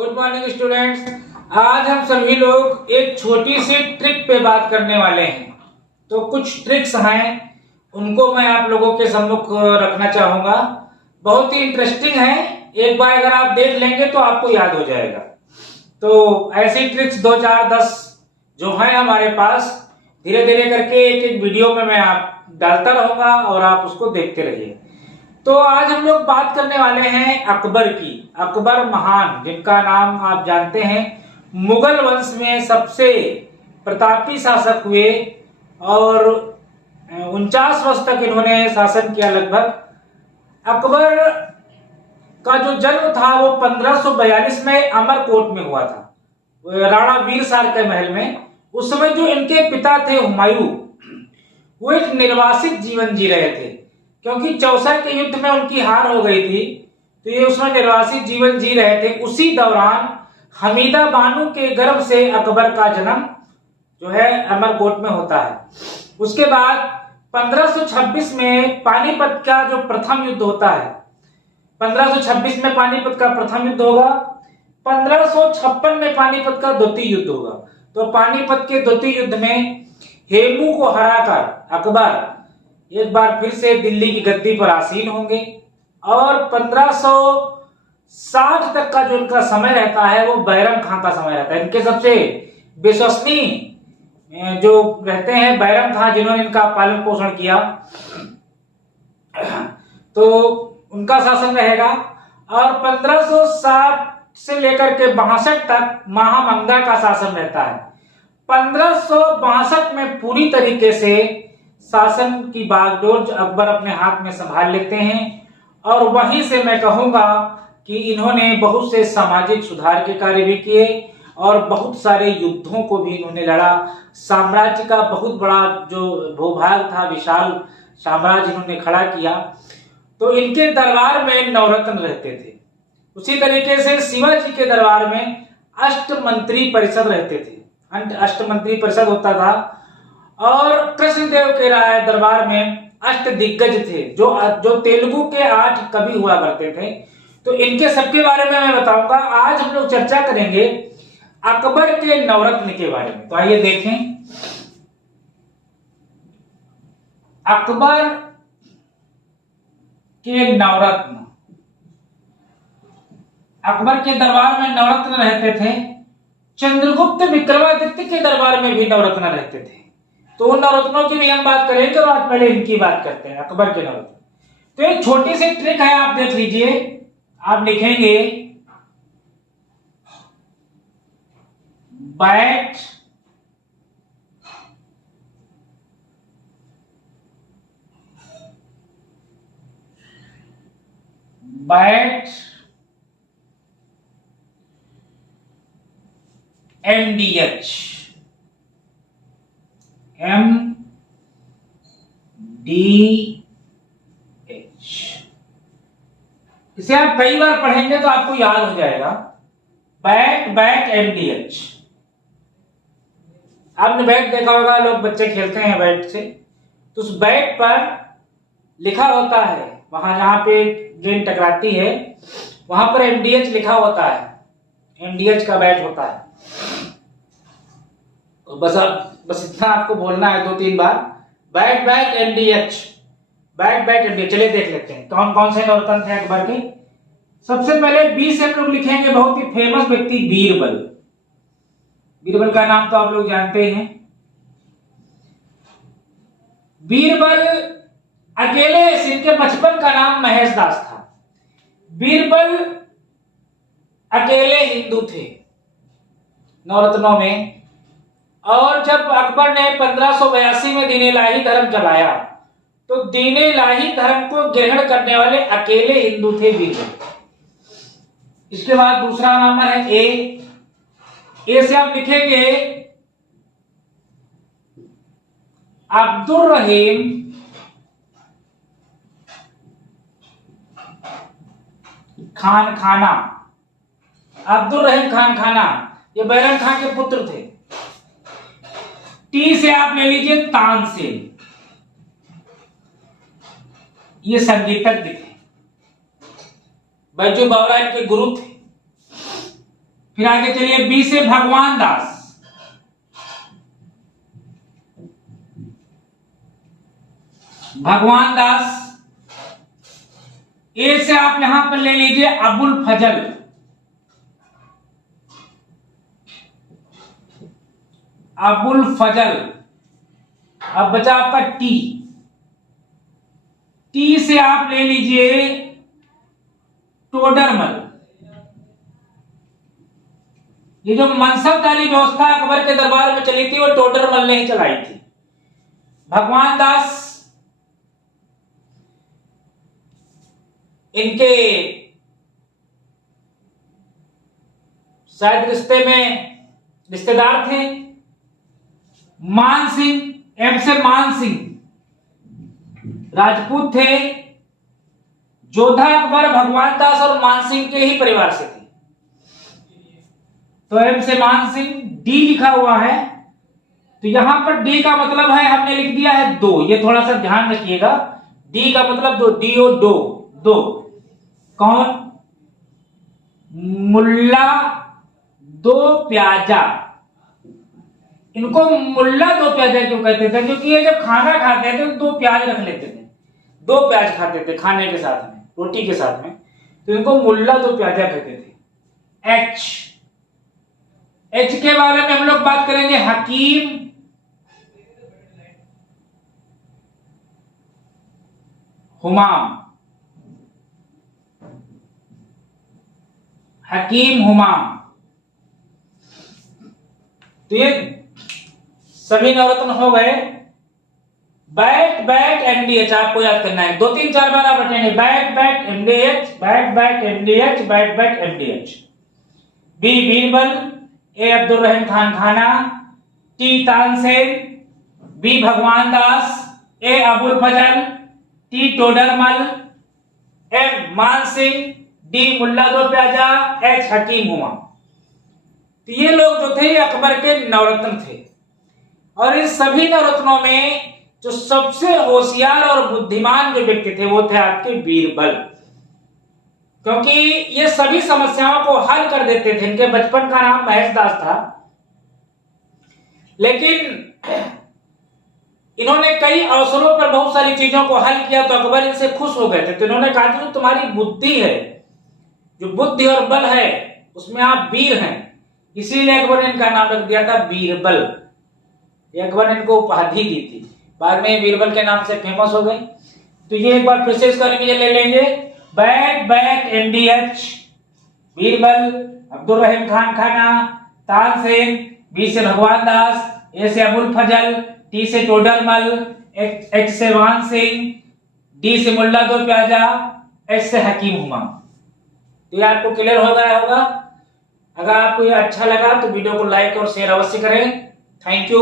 Good morning students. आज हम सभी लोग एक छोटी सी ट्रिक पे बात करने वाले हैं। तो कुछ ट्रिक्स हैं, उनको मैं आप लोगों के सम्मुख रखना चाहूंगा। बहुत ही इंटरेस्टिंग है, एक बार अगर आप देख लेंगे तो आपको याद हो जाएगा। तो ऐसी ट्रिक्स 2 4 10 जो है हमारे पास, धीरे धीरे करके एक एक वीडियो में मैं आप डालता रहूंगा और आप उसको देखते रहिए। तो आज हम लोग बात करने वाले हैं अकबर की। अकबर महान, जिनका नाम आप जानते हैं, मुगल वंश में सबसे प्रतापी शासक हुए और 49 वर्ष तक इन्होंने शासन किया लगभग। अकबर का जो जन्म था वो 1542 में अमरकोट में हुआ था, राणा वीर सार के महल में। उस समय जो इनके पिता थे हुमायूं, वो एक निर्वासित जीवन जी रहे थे, क्योंकि चौसा के युद्ध में उनकी हार हो गई थी, तो ये उसमें निर्वासित जीवन जी रहे थे। उसी दौरान हमीदा बानो के गर्भ से अकबर का जन्म जो है अमरकोट में होता है। उसके बाद 1526 में पानीपत का जो प्रथम युद्ध होता है, 1526 में पानीपत का प्रथम युद्ध होगा, 1556 में पानीपत का द्वितीय युद्ध होगा। तो पानीपत के द्वितीय युद्ध में हेमू को हराकर अकबर एक बार फिर से दिल्ली की गद्दी पर आसीन होंगे और 1560 तक का जो इनका समय रहता है वो बैरम खां का समय रहता है। इनके सबसे विश्वसनीय जो रहते हैं बैरम खां, जिन्होंने इनका पालन पोषण किया, तो उनका शासन रहेगा। और 1560 से लेकर के 62 तक महामंगा का शासन रहता है। 1562 में पूरी तरीके से शासन की बागडोर अकबर अपने हाथ में संभाल लेते हैं और वहीं से मैं कहूंगा कि इन्होंने बहुत से सामाजिक सुधार के कार्य भी किए और बहुत सारे युद्धों को भी इन्होंने लड़ा। साम्राज्य का बहुत बड़ा जो भूभाग था, विशाल साम्राज्य इन्होंने खड़ा किया। तो इनके दरबार में नवरत्न रहते थे। उसी तरीके से शिवाजी के दरबार में अष्टमंत्री परिषद रहते थे, अष्टमंत्री परिषद होता था। और कृष्णदेव के राय दरबार में अष्ट दिग्गज थे, जो तेलुगु के 8 कवि हुआ करते थे। तो इनके सबके बारे में मैं बताऊंगा। आज हम लोग चर्चा करेंगे अकबर के नवरत्न के बारे में। तो आइए देखें, अकबर के नवरत्न। अकबर के दरबार में नवरत्न रहते थे। चंद्रगुप्त विक्रमादित्य के दरबार में भी नवरत्न रहते थे। तो उन नवरत्नों की भी हम बात करेंगे और आज पहले इनकी बात करते हैं, अकबर के नवरत्न। तो एक छोटी सी ट्रिक है, आप देख लीजिए। आप लिखेंगे बैट MDH, इसे आप कई बार पढ़ेंगे तो आपको याद हो जाएगा। Bat MDH। आपने बैट देखा होगा, लोग बच्चे खेलते हैं बैट से, तो उस बैट पर लिखा होता है, वहां जहां पे गेंद टकराती है वहां पर MDH लिखा होता है। MDH का बैट होता है। तो बस इतना आपको बोलना है 2-3 बार, बैट MDH, बैट MDH। चलिए देख लेते हैं कौन कौन से नवरत्न थे अकबर के। सबसे पहले बी से हम लोग लिखेंगे बहुत ही फेमस व्यक्ति बीरबल। बीरबल का नाम तो आप लोग जानते हैं। बीरबल अकेले, इनके बचपन का नाम महेश दास था। बीरबल अकेले हिंदू थे नवरत्नों में। और जब अकबर ने 1582 में दीन इलाही धर्म चलाया, तो दीन इलाही धर्म को ग्रहण करने वाले अकेले हिंदू थे बीरबल। इसके बाद दूसरा नंबर है ए से आप लिखेंगे अब्दुल रहीम खान खाना। अब्दुल रहीम खान खाना, ये बैरम खान के पुत्र थे। टी से आप ले लीजिए तानसेन, ये संगीतज्ञ थे। बैजू बावरा इनके गुरु थे। फिर आगे चलिए, बी से भगवान दास, भगवान दास। ए से आप यहां पर ले लीजिए अबुल फजल, अबुल फजल। अब बचा आपका टी, टी से आप ले लीजिए टोडरमल। ये जो मनसबदारी व्यवस्था अकबर के दरबार में चली थी वो टोडरमल ने ही चलाई थी। भगवान दास इनके शायद रिश्ते में रिश्तेदार थे। मान सिंह, एम से मान सिंह राजपूत थे। जोधा अकबर भगवान दास और मान सिंह के ही परिवार से थे। तो एम से मान सिंह, डी लिखा हुआ है तो यहां पर डी का मतलब है, हमने लिख दिया है दो। ये थोड़ा सा ध्यान रखिएगा, डी का मतलब दो, डी ओ दो, दो। कौन? मुल्ला दो प्याजा। इनको मुल्ला दो प्याजा क्यों कहते थे? क्योंकि ये जब खाना खाते थे तो दो प्याज रख लेते थे, दो प्याज खाते थे खाने के साथ में, रोटी के साथ में, तो इनको मुल्ला दो प्याजा कहते थे। एच, एच के बारे में हम लोग बात करेंगे, हकीम हुमाम, हकीम हुमाम। तो ये सभी नवरत्न हो गए। बैट बैट एमडीएच आपको याद करना है, 2-3-4 बार आप रटेंगे। Bat bat MDH, bat bat MDH, bat bat MDH. B Birbal, A Abdul Rahim Khan Khana, T Tansen, B Bhagwan Das, A Abul Fazal, T Todarmal, M Man Singh, D मुल्ला दो प्याजा, एच हकीम हुमा। तो ये लोग जो थे अकबर के नवरत्न थे। और इन सभी नवरत्नों में जो सबसे होशियार और बुद्धिमान जो व्यक्ति थे वो थे आपके बीरबल, क्योंकि ये सभी समस्याओं को हल कर देते थे। इनके बचपन का नाम महेश दास था, लेकिन इन्होंने कई अवसरों पर बहुत सारी चीजों को हल किया तो अकबर इनसे खुश हो गए थे। तो इन्होंने कहा कि तुम्हारी बुद्धि है, जो बुद्धि और बल है उसमें आप वीर हैं, इसीलिए अकबर ने इनका नाम रख दिया था बीरबल। ये अकबर ने इनको उपाधि दी थी, बाद में बीरबल के नाम से फेमस हो गए। तो ये एक बार फिर से इसका रिवीजन ले लेंगे। बैट बैट एमडीएच, बीरबल, अब्दुल रहीम खान खाना, तानसेन, बी से भगवान दास, ए से अबुल फजल, टी से टोडरमल, एच से मान सिंह, डी से मुल्ला दो प्याजा, एच से हकीम हुमा। तो ये आपको क्लियर हो गया होगा। अगर आपको ये अच्छा लगा तो वीडियो को लाइक और शेयर अवश्य करें। Thank you.